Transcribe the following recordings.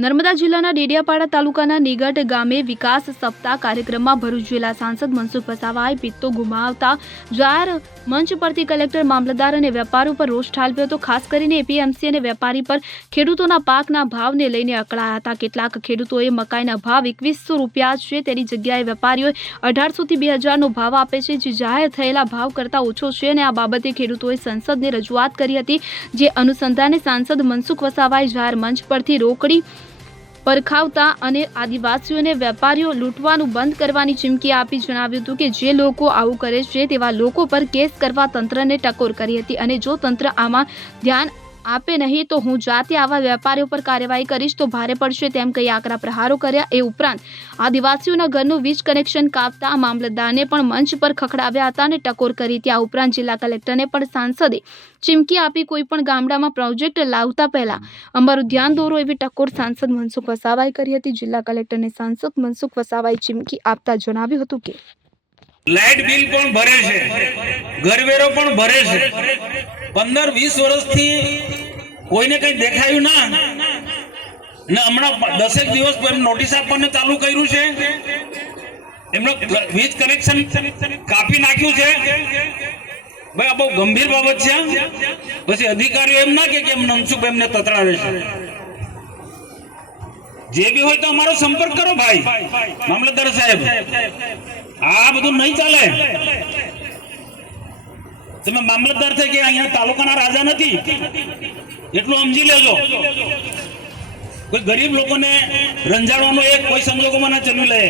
નર્મદા જિલ્લાના ડેડિયાપાડા તાલુકાના નિગટ ગામે વિકાસ સપ્તાહ કાર્યક્રમમાં ભરૂચ જિલ્લા સાંસદ મનસુખ વસાવાએ પિત્તો ગુમાવતા જાહેર મંચ પરથી કલેક્ટર મામલતદાર અને વેપારી પર રોષ ઠાલવ્યો હતો. ખાસ કરીને એપીએમસી અને વેપારી પર ખેડૂતોના પાકના ભાવને લઈને અકળાયા હતા. કેટલાક ખેડૂતોએ મકાઈના ભાવ એકવીસો રૂપિયા છે. તેની જગ્યાએ વેપારીઓએ અઢારસોથી બે હજારનો ભાવ આપે છે, જે જાહેર થયેલા ભાવ કરતાં ઓછો છે અને આ બાબતે ખેડૂતોએ સંસદને રજૂઆત કરી હતી, જે અનુસંધાને સાંસદ મનસુખ વસાવાએ જાહેર મંચ પરથી રોકડી પરખાવતા અને આદિવાસીઓને વેપારીઓ લૂંટવાનું બંધ કરવાની ચીમકી આપી જણાવ્યું હતું કે જે લોકો આવું કરે છે તેવા લોકો પર કેસ કરવા તંત્રને ટકોર કરી હતી. અને જો તંત્ર આમાં ધ્યાન આપે નહીં તો હું જાતે આવા વેપારીઓ પર કાર્યવાહી કરીશ તો ભારે પડશે તેમ કહી આકરા પ્રહારો કર્યા. એ ઉપરાંત આદિવાસીઓના ઘરનું વીજ કનેક્શન કાપતા મામલતદારને પણ મંચ પર ખખડાવ્યા હતા અને ટકોર કરી. ત્યાં ઉપરાંત જિલ્લા કલેક્ટરને પણ સાંસદે ચીમકી આપી કોઈ પણ ગામડામાં પ્રોજેક્ટ લાવતા પહેલા અમારું ધ્યાન દોરો એવી ટકોર સાંસદ મનસુખ વસાવાએ કરી હતી. જિલ્લા કલેક્ટરને સાંસદ મનસુખ વસાવાએ ચીમકી આપતા જણાવ્યું હતું કે લાઇટ બિલ પણ ભરે છે. ઘરવેરો પણ ભરે છે. પંદર, વીસ વર્ષથી કોઈને કઈ દેખાયું ના? ને હમણાં દસેક દિવસ નોટિસ આપવાનું ચાલુ કર્યું છે. એમનો વીજ કનેક્શન કાપી નાખ્યું છે. ભાઈ, આ બહુ ગંભીર બાબત છે પછી અધિકારીઓ એમ ના કે એમ નમસુખ એમને તતરાવે છે. જે બી હોય તો અમારો સંપર્ક કરો, ભાઈ. મામલતદાર સાહેબ, આ બધું નહીં ચાલે. તમે મામલતદાર થઈ કે અહીંયા તાલુકાના રાજા નથી? એટલું સમજી લેજો. કોઈ ગરીબ લોકોને રંજાડવાનો એક કોઈ સંજોગોમાં ના ચલવી લે.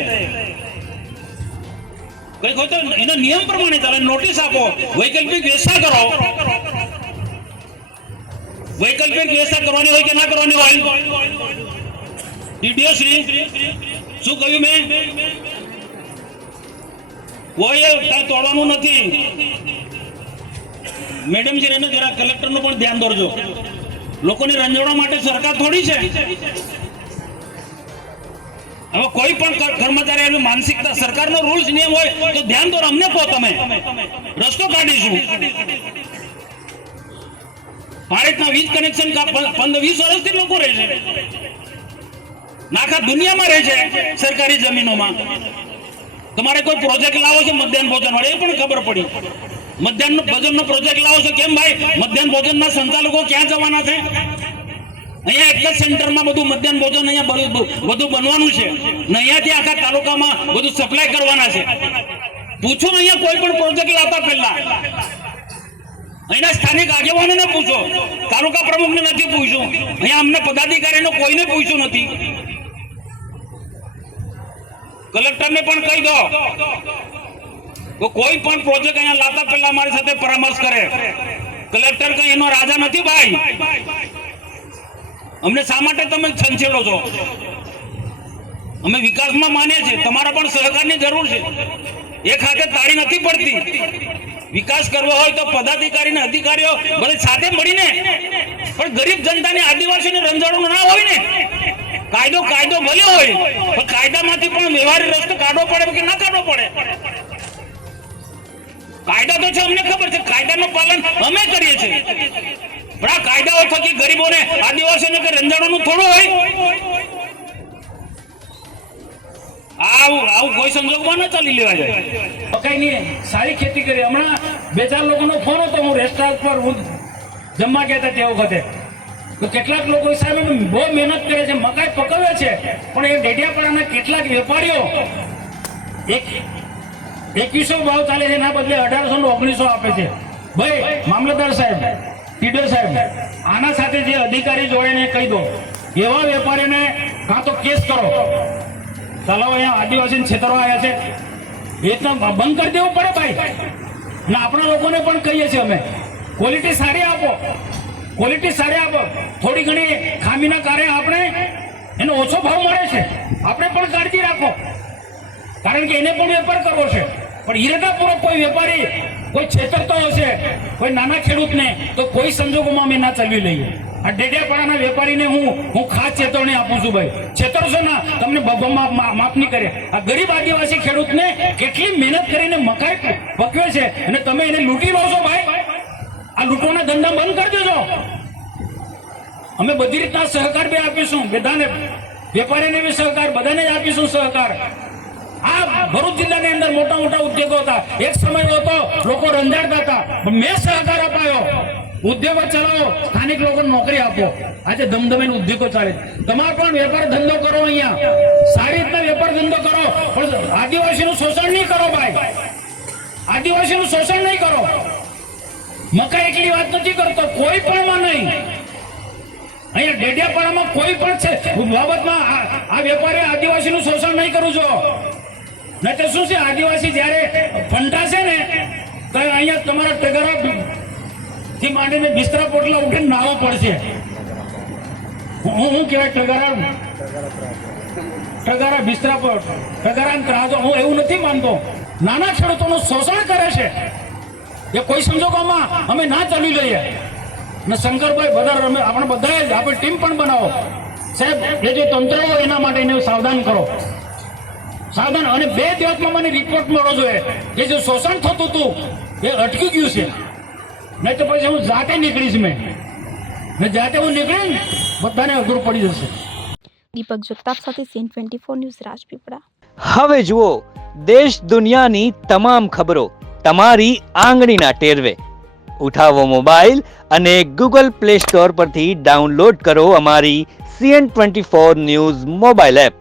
કઈ હોય તો એના નિયમ પ્રમાણે ચાલે, નોટિસ આપો, વૈકલ્પિક વ્યવસ્થા કરો. વૈકલ્પિક વ્યવસ્થા કરવાની હોય કે ના કરવાની હોય? ડીડીઓ શ્રી, શું કહ્યું મેં? કાંઈ તોડવાનું નથી. મેડમ છે એને જરા કલેક્ટરનું પણ ધ્યાન દોરજો. લોકોને રંજોડવા માટે સરકાર થોડી છે. હવે કોઈ પણ કર્મચારી એવી માનસિકતા સરકારનો રૂલ્સ નિયમ હોય તો ધ્યાન દોર, અમને કહો તમે. રસ્તો કાઢીશું. ભારતના વીજ કનેક્શન પંદર, વીસ વર્ષથી લોકો રહે છે. નાખા દુનિયામાં રહે છે સરકારી જમીનોમાં. તમારે કોઈ પ્રોજેક્ટ લાવો છે, મધ્યાહન ભોજન વાળો, એ પણ ખબર પડી. મધ્યાહન ભોજનનો પ્રોજેક્ટ લાવો છો કેમ ભાઈ? મધ્યાહન ભોજનના સંચાલકો ક્યાં જવાના છે? અહીંયા એક જ સેન્ટરમાં બધું મધ્યાહન ભોજન અહીંયા બધું બનવાનું છે. ને અહીંયાથી આખા તાલુકામાં બધું સપ્લાય કરવાના છે. પૂછો અહીંયા કોઈ પણ પ્રોજેક્ટ લાવતા પહેલા. અહીંના સ્થાનિક આગેવાનોને પૂછો. તાલુકા પ્રમુખને નથી પૂછ્યું. અહીંયા અમને પદાધિકારીને કોઈને પૂછ્યું નથી. કલેક્ટરને પણ કહી દો. કોઈ પણ પ્રોજેક્ટ અહીંયા લાતા પહેલા મારી સાથે પરામર્શ કરે. કલેક્ટર કઈ એનો રાજા નથી ભાઈ. અમને શા માટે તમે છંછેડો છો? અમે વિકાસમાં માનીએ છીએ. તમારા પણ સહકારની જરૂર છે. એક હાથે તાળી નથી પડતી. વિકાસ કરવો હોય તો પદાધિકારી ને અધિકારીઓ ભલે સાથે મળીને, પણ ગરીબ જનતાને આદિવાસીને રંજાડવું ના હોય ને. કાયદો કાયદો ભલે હોય, પણ કાયદામાંથી પણ વ્યવહારિક રસ્તો કાઢવો પડે કે ના કાઢવો પડે? કાયદા તો છે, અમને ખબર છે. કાયદાનું પાલન અમે કરીએ છીએ. પણ આ કાયદાઓ થકી ગરીબોને, આદિવાસીઓને કે રંજાડવાનું થોડું હોય. સારી ખેતી કરી. હમણાં બે ચાર લોકોનો ફોન હતો, હું રેસ્ટોરન્ટ પર જમવા ગયા હતા તે વખતે. તો કેટલાક લોકો સાહેબ બહુ મહેનત કરે છે, મકાઈ પકવે છે. પણ એ ડેડિયાપાડાના કેટલાક વેપારીઓ એકવીસો ભાવ ચાલે છે, એના બદલે અઢારસો ને ઓગણીસો આપે છે. ભાઈ, મામલતદાર સાહેબ, ટીડર સાહેબ, આના સાથે જે અધિકારી જોડે કહી દો. એવા વેપારીને કાં તો કેસ કરો. ચાલો, અહીંયા આદિવાસી છેતરવા આવ્યા છે. એ તો બંધ કરી દેવું પડે ભાઈ. અને આપણા લોકોને પણ કહીએ છીએ અમે ક્વોલિટી સારી આપો. ક્વોલિટી સારી આપો. થોડી ઘણી ખામીના કારણે આપણે એનો ઓછો ભાવ મળે છે. આપણે પણ કાળજી રાખો. કારણ કે એને પણ વેપાર કરવો છે. પણ ઈરાદાપૂર્વક કોઈ વેપારી, કોઈ છેતરતો હશે કોઈ નાના ખેડૂતને, તો કોઈ સંજોગોમાં અમે ના ચલવી લઈએ. આ ડેડિયાપાડાના વેપારીને હું હું ખાસ ચેતવણી આપું છું ભાઈ. છેતરશો ના, તમને માફ નહીં કરે. આ ગરીબ આદિવાસી ખેડૂતને કેટલી મહેનત કરીને મકાઈ પકવે છે અને તમે એને લૂંટી લો છો ભાઈ. આ લૂંટવાના ધંધા બંધ કરી દેજો. અમે બધી રીતના સહકાર બી આપીશું, બધાને, વેપારીને બી સહકાર, બધાને જ આપીશું સહકાર. આ ભરૂચ જિલ્લાની મોટા મોટા ઉદ્યોગો હતા. એક સમય હતો લોકો રંજાડતા હતા. મેં સહકાર અપાયો. ઉદ્યોગો ચલાવો, સ્થાનિક લોકોને નોકરી આપો. આજે ધમધમીને ઉદ્યોગો ચાલે તમારે પણ વેપાર ધંધો કરો અહીંયા. સારી રીતના વેપાર ધંધો કરો. પણ આદિવાસીનું શોષણ નહીં કરો ભાઈ. આદિવાસીનું શોષણ નહીં કરો. મકા એકલી વાત નથી કરતો. કોઈ પણ નહીં. અહીંયા ડેડિયાપાડામાં કોઈ પણ છે. બાબતમાં આ વેપારી આદિવાસીનું શોષણ નહીં કરું છો. નહીં તો શું છે? આદિવાસી જ્યારે ફંટાશે ને, તો અહીંયા તમારા ટગરા થી માંડીને બિસ્તરા પોટલા ઉઠીને નાવા પડશે. હું હું કહેવાય ટગરા? ટગારા બિસ્તરા પર ટગારા ત્રાજો હું એવું નથી માનતો. નાના ખેડૂતોનું શોષણ કરે છે. એ કોઈ સંજોગોમાં અમે ના ચાલી લઈએ. ને શંકરભાઈ બધા રમે આપણે બધાએ આપણે ટીમ પણ બનાવો. સાહેબ, એ જે તંત્ર હોય એના માટે એને સાવધાન કરો. સાવધાન અને બે દિવસમાં મને રિપોર્ટ મળવો જોઈએ. કે જે શોષણ થતું હતું એ અટકી ગયું છે. નહીં તો પછી હું જાતે નીકળીશ મેં. ને જાતે હું નીકળીને બધાને અઘરું પડી જશે. દીપક જગતાપ સાથે CN twenty four news Rajpipla. હવે જુઓ દેશ દુનિયાની તમામ ખબરો તમારી આંગળીના ટેરવે. ઉઠાવો મોબાઈલ અને ગૂગલ પ્લે સ્ટોર પરથી ડાઉનલોડ કરો અમારી CN twenty four news mobile app.